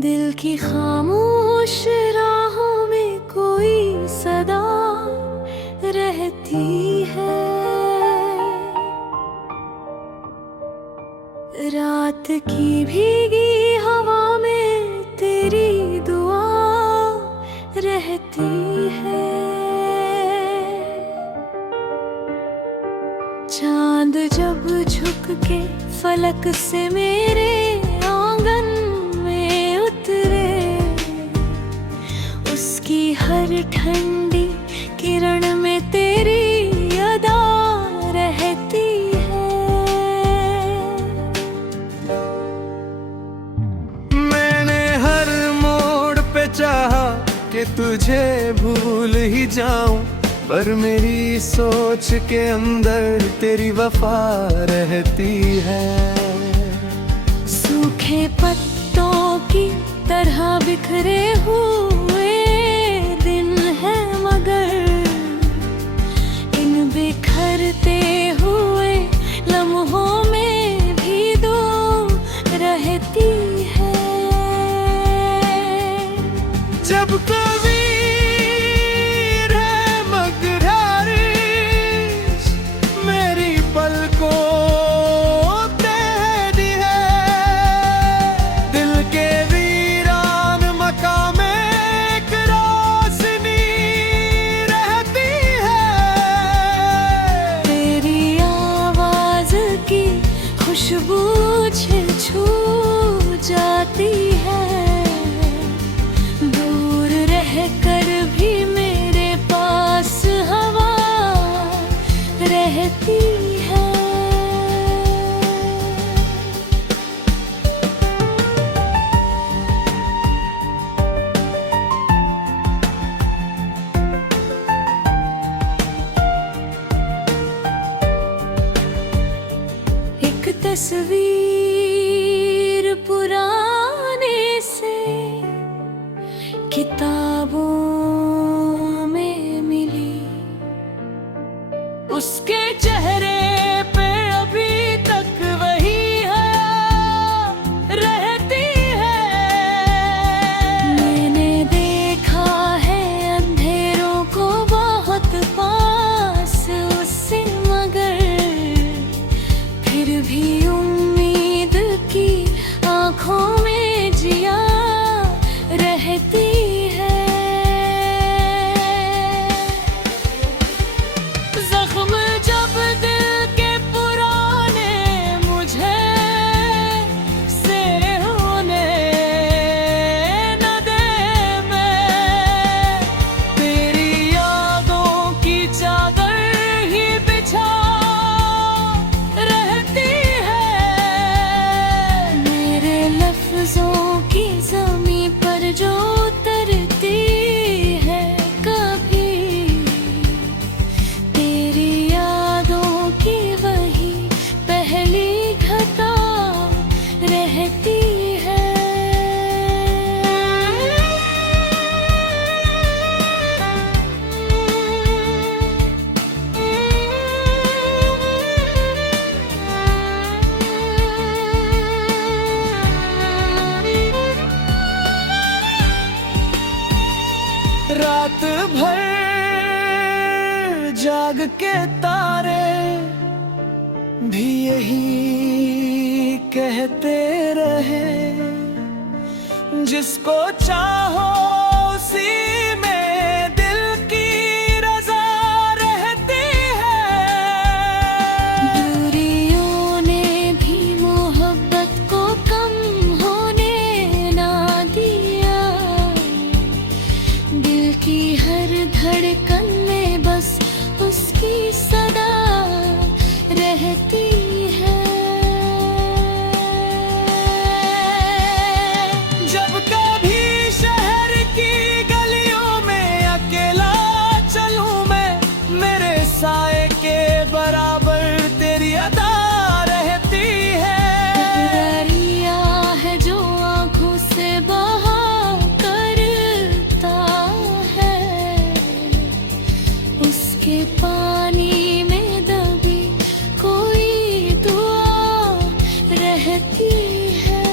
दिल की खामोश राहों में कोई सदा रहती है। रात की भीगी हवा में तेरी दुआ रहती है। चांद जब झुक के फलक से मेरे आंगन में उतरे, उसकी हर ठंडी किरण में तेरी अदा रहती है। मैंने हर मोड़ पे चाहा कि तुझे भूल ही जाऊं, पर मेरी सोच के अंदर तेरी वफा रहती है। सूखे पत्तों की तरह बिखरे हुए दिन है, मगर इन बिखरते हुए लम्हों में भी दो रहती है। जब कभी खुशबू छू जाती है, दूर रह कर भी मेरे पास हवा रहती है। एक तस्वीर पुराने से किताबों में मिली, उसके चेहरे पे अभी तक वही हया रहती है। मैंने देखा है अंधेरों को बहुत पास उससे, मगर फिर भी उम्मीद की आँखों में जिया रहती है। जख्म जब दिल के पुराने मुझे से होने न दे, मैं तेरी यादों की चादर ही बिछा की ज़मीं पर जो उतरती है, कभी तेरी यादों की वही पहली घटा रहती है। रात भर जाग के तारे भी यही कहते रहे, जिसको चाहो उसी में दिल की रजा रहती है। दूरियों ने भी मोहब्बत को कम होने ना दिया, दिल की हर धड़कन में बस उसकी सदा रहती है। जब कभी शहर की गलियों में अकेला चलूं मैं, मेरे साए के बराबर तेरी अदा रहती है। दरिया है जो आँखों से बहा करता है, उसके पानी में दबी कोई दुआ रहती है।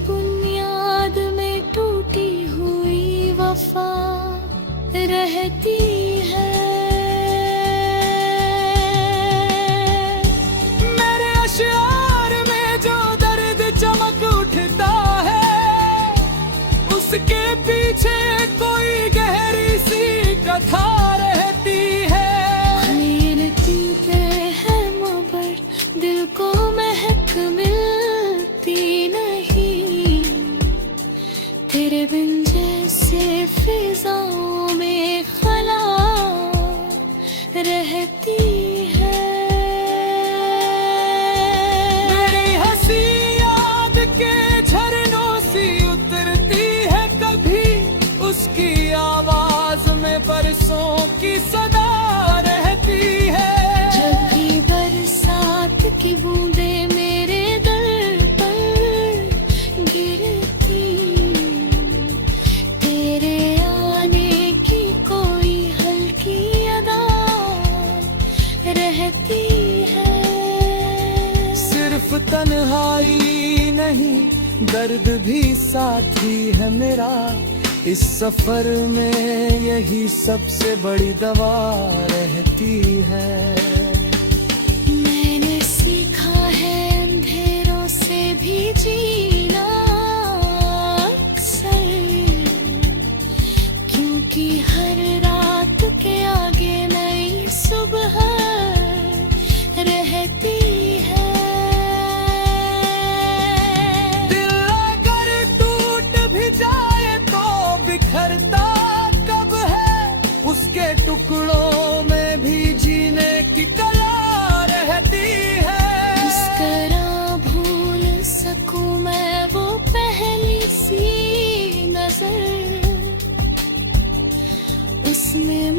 बुनियाद में टूटी हुई वफा रहती है। मेरे अश्यार में जो दर्द चमक उठता है, उसके पीछे कोई गहरी सी कथा रहती है। खीरती पे है मोहब्बत, दिल को महक मिलती नहीं। तेरे बिन जैसे फिजाओं में खला रहती है। मेरी हंसी याद के झरनों सी उतरती है कभी, उसकी आवाज में बरसों की सदा रहती है। जब भी बरसात की बूंदे मेरे दिल पर गिरती, तेरे आने की कोई हल्की अदा रहती है। सिर्फ तन्हाई नहीं, दर्द भी साथी है मेरा। इस सफर में यही सबसे बड़ी दवा रहती है। मैंने सीखा है अंधेरों से भी जीना अक्सर, क्योंकि हर रात के आगे नई सुबह रहती है। दिल अगर टूट भी जाए तो बिखरता कब है, उसके टुकड़ों में भी जीने की कला रहती है। किस तरह भूल सकूं मैं वो पहली सी नजर, उसमें